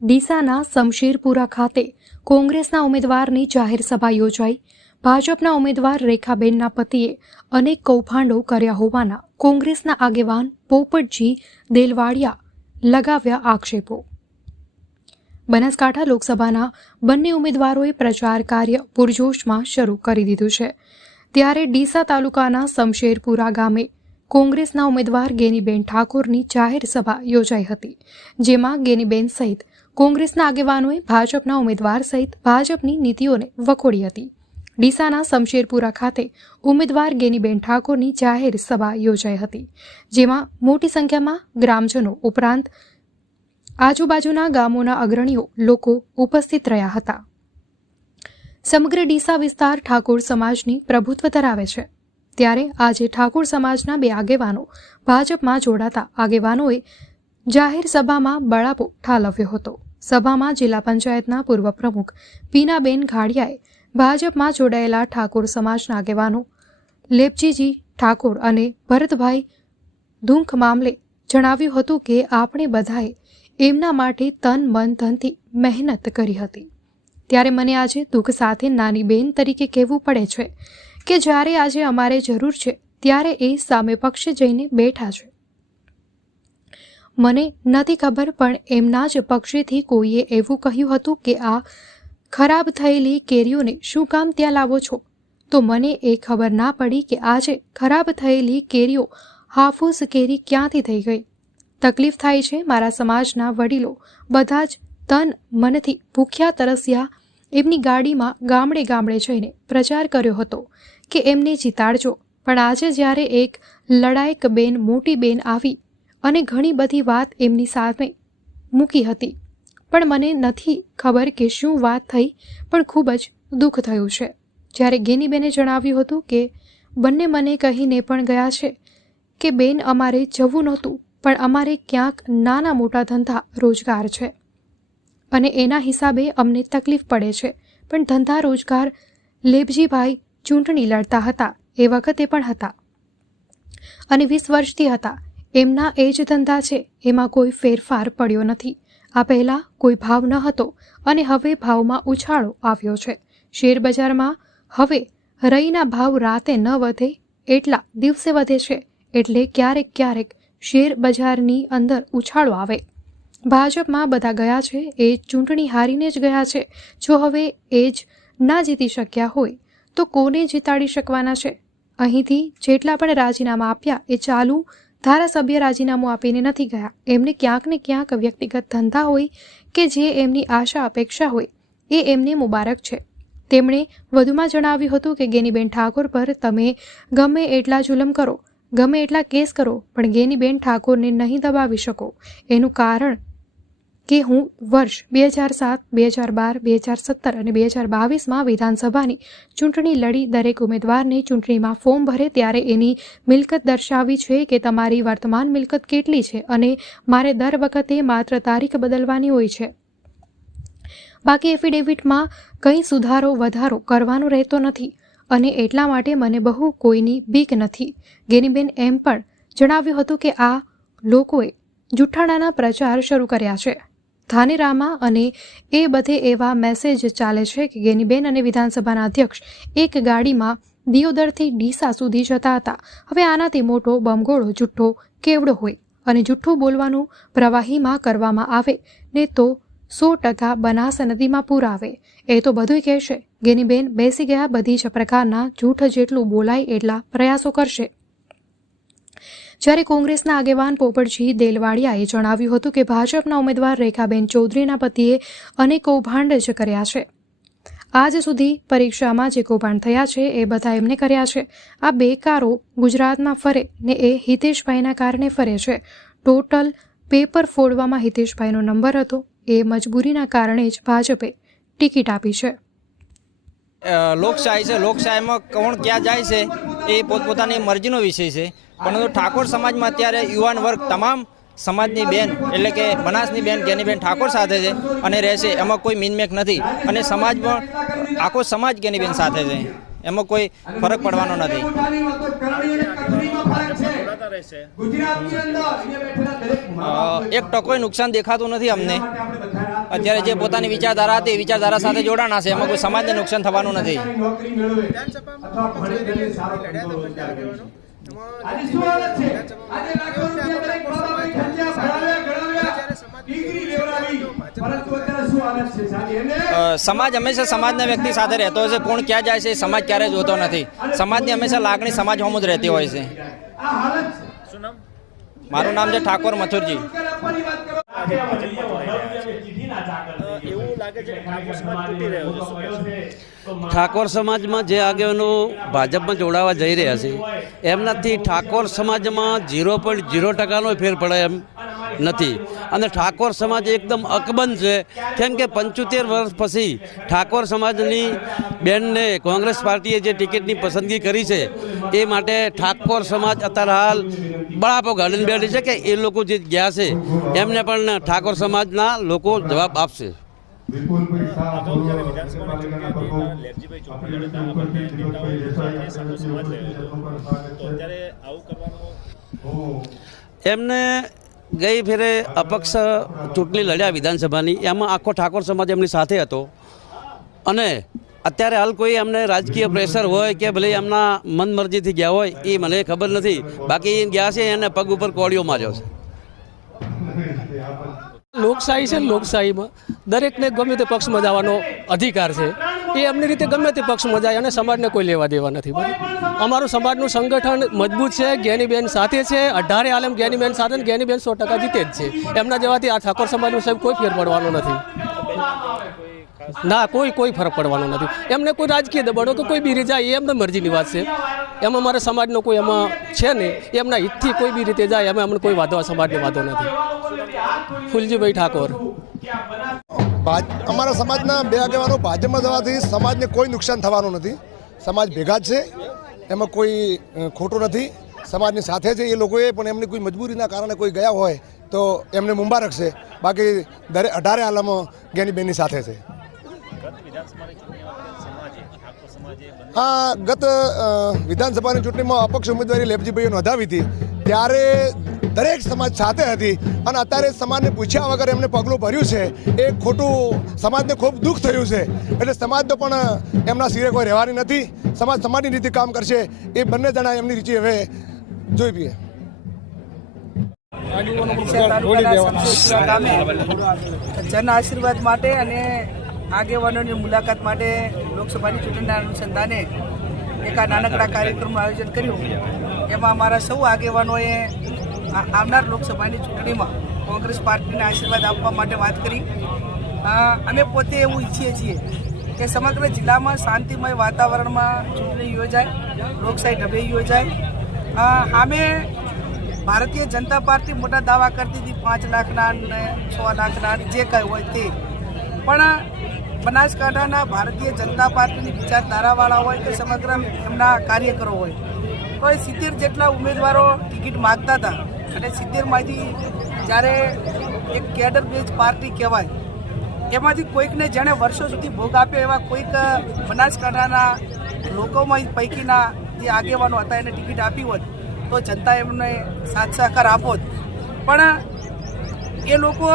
ડીસાના શમશેરપુરા ખાતે કોંગ્રેસના ઉમેદવારની જાહેર સભા યોજાઈ. ભાજપના ઉમેદવાર રેખાબેનના પતિએ અનેક કૌભાંડો કર્યા હોવાના કોંગ્રેસના આગેવાન પોપટજી દેલવાડિયા લગાવ્યા આક્ષેપો. બનાસકાંઠા લોકસભાના બંને ઉમેદવારોએ પ્રચાર કાર્ય પૂરજોશમાં શરૂ કરી દીધું છે. ત્યારે ડીસા તાલુકાના શમશેરપુરા ગામે કોંગ્રેસના ઉમેદવાર ગેનીબેન ઠાકોરની જાહેર સભા યોજાઈ હતી, જેમાં ગેનીબેન સહિત કોંગ્રેસના આગેવાનોએ ભાજપના ઉમેદવાર સહિત ભાજપની નીતિઓને વખોડી હતી. ડીસાના શમશેરપુરા ખાતે ઉમેદવાર ગેનીબેન ઠાકોરની જાહેર સભા યોજાઈ હતી, જેમાં મોટી સંખ્યામાં ગ્રામજનો ઉપરાંત આજુબાજુના ગામોના અગ્રણીઓ લોકો ઉપસ્થિત રહ્યા હતા. સમગ્ર ડીસા વિસ્તાર ઠાકોર સમાજની પ્રભુત્વ ધરાવે છે. ત્યારે આજે ઠાકોર સમાજના બે આગેવાનો ભાજપમાં જોડાતા આગેવાનોએ જાહેર સભામાં બળાપો ઠાલવ્યો હતો. સભામાં જિલ્લા પંચાયતના પૂર્વ પ્રમુખ પીનાબેન ઘાડિયાએ ભાજપમાં જોડાયેલા ઠાકોર સમાજના આગેવાનો લેપજીજી ઠાકોર અને ભરતભાઈ ધૂંખ મામલે જણાવ્યું હતું કે આપણે બધાએ એમના માટે તન, મન, ધનથી મહેનત કરી હતી. ત્યારે મને આજે દુઃખ સાથે નાની બેન તરીકે કહેવું પડે છે કે જ્યારે આજે અમારે જરૂર છે, ત્યારે એ સામે પક્ષે જઈને બેઠા છે. મને નથી ખબર, પણ એમના જ પક્ષેથી કોઈએ એવું કહ્યું હતું કે આ ખરાબ થયેલી કેરીઓને શું કામ ત્યાં લાવો છો? તો મને એ ખબર ના પડી કે આજે ખરાબ થયેલી કેરીઓ હાફૂસ કેરી ક્યાંથી થઈ ગઈ? તકલીફ થાય છે મારા સમાજના વડીલો. બધા જ તન મનથી ભૂખ્યા તરસ્યા. એમની ગાડીમાં ગામડે ગામડે જઈને પ્રચાર કર્યો હતો કે એમને જીતાડજો. પણ આજે જ્યારે એક લડાયક બેન, મોટી બેન આવી અને ઘણી બધી વાત એમની સામે મૂકી હતી. પણ મને નથી ખબર કે શું વાત થઈ, પણ ખૂબ જ દુઃખ થયું છે. જ્યારે ગેનીબેને જણાવ્યું હતું કે બંને મને કહીને પણ ગયા છે કે બેન અમારે જવું નહોતું, પણ અમારે ક્યાંક નાના મોટા ધંધા રોજગાર છે. અને એના હિસાબે અમને તકલીફ પડે છે, પણ ધંધા રોજગાર લેબજીભાઈ ચૂંટણી લડતા હતા, એ વખતે પણ હતા. અને વીસ વર્ષથી હતા. એમના એ જ ધંધા છે, એમાં કોઈ ફેરફાર પડ્યો નથી. આ પહેલાં કોઈ ભાવ ન હતો અને હવે ભાવમાં ઉછાળો આવ્યો છે. શેર બજારમાં હવે રઈના ભાવ રાતે ન વધે, એટલા દિવસે વધે છે, એટલે ક્યારેક ક્યારેક શેર બજારની અંદર ઉછાળો આવે. ભાજપમાં બધા ગયા છે, એ ચૂંટણી હારીને જ ગયા છે. જો હવે એ જ ના જીતી શક્યા હોય, તો કોને જીતાડી શકવાના છે? અહીંથી જેટલા પણ રાજીનામા આપ્યા, એ ચાલુ ધારાસભ્ય રાજીનામું આપીને નથી ગયા. એમને ક્યાંક ને ક્યાંક વ્યક્તિગત ધંધા હોય કે જે એમની આશા અપેક્ષા હોય, એ એમને મુબારક છે. તેમણે વધુમાં જણાવ્યું હતું કે, ગેનીબેન ઠાકોર પર તમે ગમે એટલા જુલમ કરો, ગમે એટલા કેસ કરો, પણ ગેનીબેન ઠાકોરને નહીં દબાવી શકો. એનું કારણ કે હું વર્ષ બે હજાર સાત, બે હજાર બાર, બે હજાર સત્તર અને બે હજાર બાવીસમાં વિધાનસભાની ચૂંટણી લડી. દરેક ઉમેદવારને ચૂંટણીમાં ફોર્મ ભરે ત્યારે એની મિલકત દર્શાવી છે કે તમારી વર્તમાન મિલકત કેટલી છે અને મારે દર વખતે માત્ર તારીખ બદલવાની હોય છે. બાકી એફિડેવિટમાં કંઈ સુધારો, વધારો કરવાનો રહેતો નથી અને એટલા માટે મને બહુ કોઈની બીક નથી. ગેનીબેન એમ પણ જણાવ્યું હતું કે આ લોકોએ જુઠ્ઠાણાના પ્રચાર શરૂ કર્યા છે. ધાનેરામાં અને એ બધે એવા મેસેજ ચાલે છે કે ગેનીબેન અને વિધાનસભાના અધ્યક્ષ એક ગાડીમાં દિયોદરથી ડીસા સુધી જતા હતા. હવે આનાથી મોટો બમગોળો જુઠ્ઠો કેવડો હોય અને જુઠ્ઠું બોલવાનું પ્રવાહીમાં કરવામાં આવે ને તો સો ટકા બનાસ નદીમાં પૂર આવે એ તો બધુંય કહેશે. ગેનીબેન બેસી ગયા બધી જ પ્રકારના જૂઠ જેટલું બોલાય એટલા પ્રયાસો કરશે. જ્યારે કોંગ્રેસના આગેવાન પોપટજી દેલવાડિયાએ જણાવ્યું હતું કે ભાજપના ઉમેદવાર રેખાબેન ચૌધરીના પતિએ અનેક કૌભાંડ જ કર્યા છે. આજ સુધી પરીક્ષામાં જે કૌભાંડ થયા છે એ બધા એમને કર્યા છે. આ બેકારો ગુજરાતમાં ફરે ને એ હિતેશભાઈના કારણે ફરે છે. ટોટલ પેપર ફોડવામાં હિતેશભાઈનો નંબર હતો. એ મજબૂરીના કારણે જ ભાજપે ટિકિટ આપી છે. લોકશાહી છે. લોકશાહીમાં કોણ ક્યાં જાય છે એ પોતપોતાની મરજીનો વિષય છે. પરંતુ ઠાકોર સમાજમાં અત્યારે યુવાન વર્ગ તમામ સમાજની બેન, એટલે કે બનાસની બેન, ગેનીબેન ઠાકોર સાથે છે અને રહેશે. એમાં કોઈ મીનમેક નથી. અને સમાજમાં આખો સમાજ ગેનીબેન સાથે છે. એમાં કોઈ ફરક પડવાનો નથી. એક ટકોય નુકસાન દેખાતું નથી અમને. અત્યારે જે પોતાની વિચારધારા હતી વિચારધારા સાથે જોડાણા છે. એમાં કોઈ સમાજને નુકસાન થવાનું નથી. અ, સમાજ હંમેશા સમાજના વ્યક્તિ સાથે રહેતો હોય છે કોણ ક્યાં જાય છે સમાજ ક્યારેય જોતો નથી સમાજની હંમેશા લાગણી સમાજ હોમ જ રહેતી હોય છે મારું નામ છે ઠાકોર મથુરજી ઠાકોર સમાજમાં જે આગેવાનો ભાજપમાં જોડાવા જઈ રહ્યા છે એમનાથી ઠાકોર સમાજમાં ઝીરો પોઈન્ટ ઝીરો ટકાનો ફેર પડે એમ નથી. અને ઠાકોર સમાજ એકદમ અકબંધ છે. કેમ કે પંચોતેર વર્ષ પછી ઠાકોર સમાજની બેનને કોંગ્રેસ પાર્ટીએ જે ટિકિટની પસંદગી કરી છે, એ માટે ઠાકોર સમાજ અત્યારે હાલ બળાપો ગાર્ડન બેઠી છે કે એ લોકો જે ગયા છે, એમને પણ ઠાકોર સમાજના લોકો જવાબ આપશે. વિપુલભાઈ શાહ પૂર્વ નગરપાલિકાના પ્રમુખ લેપજીભાઈ ચોપડી લડતા આ બંને નેતાઓએ સાથે સાંગો સમાજ રહ્યો છે. એમને ગઈ ફેરે અપક્ષ ચૂંટણી લડ્યા વિધાનસભાની. એમાં આખો ઠાકોર સમાજ એમની સાથે હતો. અને અત્યારે હાલ કોઈ એમને રાજકીય પ્રેશર હોય કે ભલે એમના મનમરજીથી ગયા હોય એ મને ખબર નથી. બાકી એ ગયા છે એને પગ ઉપર કોળીઓ માર્યો છે. લોકશાહી છે ને લોકશાહીમાં. દરેકને ગમે તે પક્ષમાં જવાનો અધિકાર છે. એ એમની રીતે ગમે તે પક્ષમાં જાય અને સમાજને કોઈ લેવા દેવા નથી. અમારું સમાજનું સંગઠન મજબૂત છે, જ્ઞાનીબેન સાથે છે, અઢારે આલમ જ્ઞાનીબેન સાથે જ્ઞાનીબેન સો ટકા જીતે જ છે. એમના જેવાથી આ ઠાકોર સમાજનું સાહેબ કોઈ ફેર પડવાનો નથી. ના, કોઈ કોઈ ફરક પડવાનો નથી. એમને કોઈ રાજકીય દબાણો કે કોઈ બી રીતે જાય એ એમને મરજીની વાત છે. એમાં અમારા સમાજનો કોઈ એમાં છે ને એમના હિતથી કોઈ બી રીતે જાય, એમાં અમને કોઈ વાંધો સમાજને વાંધો નથી. ફુલજીભાઈ ઠાકોર. અમારા સમાજના બે આગેવાનો ભાજપમાં જવાથી સમાજને કોઈ નુકસાન થવાનું નથી. સમાજ ભેગા જ છે, એમાં કોઈ ખોટું નથી. સમાજની સાથે છે એ લોકોએ, પણ એમની કોઈ મજબૂરીના કારણે કોઈ ગયા હોય તો એમને મુબારક છે. બાકી દરેક અઢારે આલમો જ્ઞાનીબેનની સાથે છે. હા ગત વિધાનસભાની ચૂંટણીમાં અપક્ષ ઉમેદવારી લેપજીભાઈએ નોંધાવી હતી. ત્યારે દરેક સમાજ સાથે હતી અને અત્યારે સમાજને પૂછ્યા વગર એમને પગલું ભર્યું છે. એ ખોટું સમાજને ખૂબ દુઃખ થયું છે. એટલે સમાજનો પણ એમના સિરે કોઈ રહેવાની નથી. સમાજ સમાજની રીતે કામ કરશે એ બંને જણા એમની રીતે હવે જોઈ પીએ જન આશીર્વાદ માટે અને આગેવાનોની મુલાકાત માટે લોકસભાની ચૂંટણીના અનુસંધાને એક આ નાનકડા કાર્યક્રમનું આયોજન કર્યું. એમાં અમારા સૌ આગેવાનોએ આવનાર લોકસભાની ચૂંટણીમાં કોંગ્રેસ પાર્ટીને આશીર્વાદ આપવા માટે વાત કરી. અમે પોતે એવું ઈચ્છીએ છીએ કે સમગ્ર જિલ્લામાં શાંતિમય વાતાવરણમાં ચૂંટણી યોજાય, લોકશાહી ઢબે યોજાય. અમે ભારતીય જનતા પાર્ટી મોટા દાવા કરતી હતી પાંચ લાખના ને છ લાખના જે કંઈ હોય તે. પણ બનાસકાંઠાના ભારતીય જનતા પાર્ટીની વિચારધારાવાળા હોય કે સમગ્ર એમના કાર્યકરો હોય. તો એ સિત્તેર જેટલા ઉમેદવારો ટિકિટ માગતા હતા અને સિત્તેરમાંથી જ્યારે એક કેડર બેઝ પાર્ટી કહેવાય, એમાંથી કોઈકને જેણે વર્ષો સુધી ભોગ આપ્યો એવા કોઈક બનાસકાંઠાના લોકોમાં પૈકીના જે આગેવાનો હતા એને ટિકિટ આપી હોત, તો જનતા એમને સાથ સહકાર આપોત. પણ એ લોકો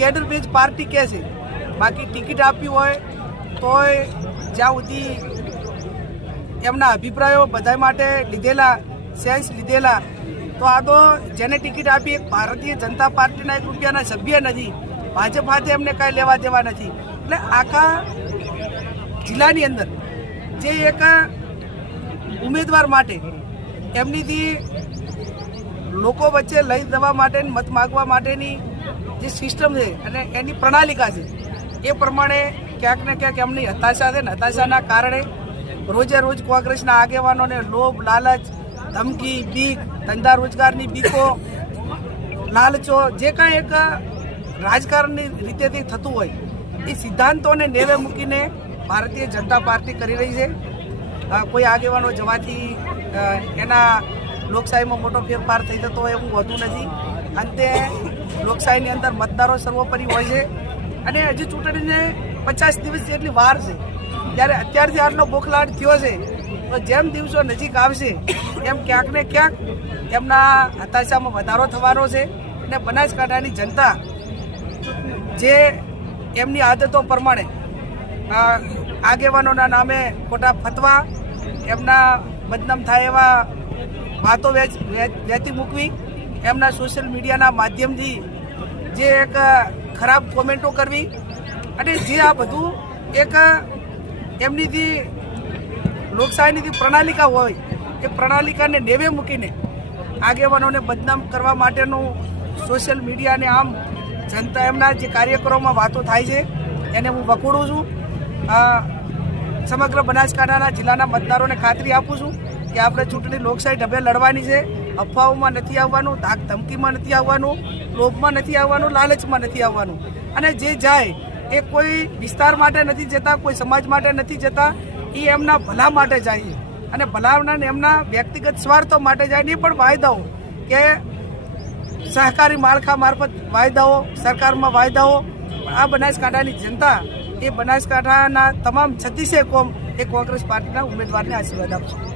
કેડર બેઝ પાર્ટી કહે છે બાકી ટિકિટ આપી હોય તોય જ્યાં સુધી એમના અભિપ્રાયો બધા માટે લીધેલા, સેન્સ લીધેલા, તો આ તો જેને ટિકિટ આપી એક ભારતીય જનતા પાર્ટીના એક રૂપિયાના સભ્ય નથી. ભાજપ હાથે એમને કાંઈ લેવા દેવા નથી. એટલે આખા જિલ્લાની અંદર જે એક ઉમેદવાર માટે એમનીથી લોકો વચ્ચે લઈ જવા માટે મત માગવા માટેની જે સિસ્ટમ છે અને એની પ્રણાલિકા છે એ પ્રમાણે ક્યાંક ને ક્યાંક એમની હતાશા છે ને હતાશાના કારણે રોજે રોજ કોંગ્રેસના આગેવાનોને લોભ, લાલચ, ધમકી, બીક, ધંધા રોજગારની બીકો, લાલચો, જે કાંઈ એક રાજકારણની રીતેથી થતું હોય, એ સિદ્ધાંતોને નેવે મૂકીને ભારતીય જનતા પાર્ટી કરી રહી છે. કોઈ આગેવાનો જવાથી એના લોકશાહીમાં મોટો ફેરફાર થઈ જતો હોય એવું હોતું નથી. અંતે લોકશાહીની અંદર મતદારો સર્વોપરી હોય છે. અને હજી ચૂંટણીને પચાસ દિવસ જેટલી વાર છે. ત્યારે અત્યારથી આટલો બોખલાટ થયો છે, તો જેમ દિવસો નજીક આવશે, એમ ક્યાંક ને ક્યાંક એમના હતાશામાં વધારો થવાનો છે અને બનાસકાંઠાની જનતા જે એમની આદતો પ્રમાણે આગેવાનોના નામે ખોટા ફતવા, એમના બદનામ થાય એવા વાતો વહેતી મૂકવી, એમના સોશિયલ મીડિયાના માધ્યમથી જે એક ખરાબ કોમેન્ટો કરવી અને જે આ બધું એક એમની જે લોકશાહીની જે પ્રણાલિકા હોય, એ પ્રણાલિકાને નેવે મૂકીને આગેવાનોને બદનામ કરવા માટેનું સોશિયલ મીડિયાને આમ જનતા એમના જે કાર્યક્રમોમાં વાતો થાય છે, એને હું વખોડું છું. સમગ્ર બનાસકાંઠાના જિલ્લાના મતદારોને ખાતરી આપું છું કે આપણે ચૂંટણી લોકશાહી ઢબે લડવાની છે. અફવાઓમાં નથી આવવાનું, ધાક ધમકીમાં નથી આવવાનું, લોભમાં નથી આવવાનું, લાલચમાં નથી આવવાનું. અને જે જાય, એ કોઈ વિસ્તાર માટે નથી જતા, કોઈ સમાજ માટે નથી જતા, એ એમના ભલા માટે જાય. અને ભલાના એમના વ્યક્તિગત સ્વાર્થો માટે જાય નહીં પણ વાયદાઓ કે સહકારી માળખા મારફત વાયદાઓ, સરકારમાં વાયદાઓ. આ બનાસકાંઠાની જનતા, એ બનાસકાંઠાના તમામ છત્તીસે કોમ, એ કોંગ્રેસ પાર્ટીના ઉમેદવારને આશીર્વાદ આપશે.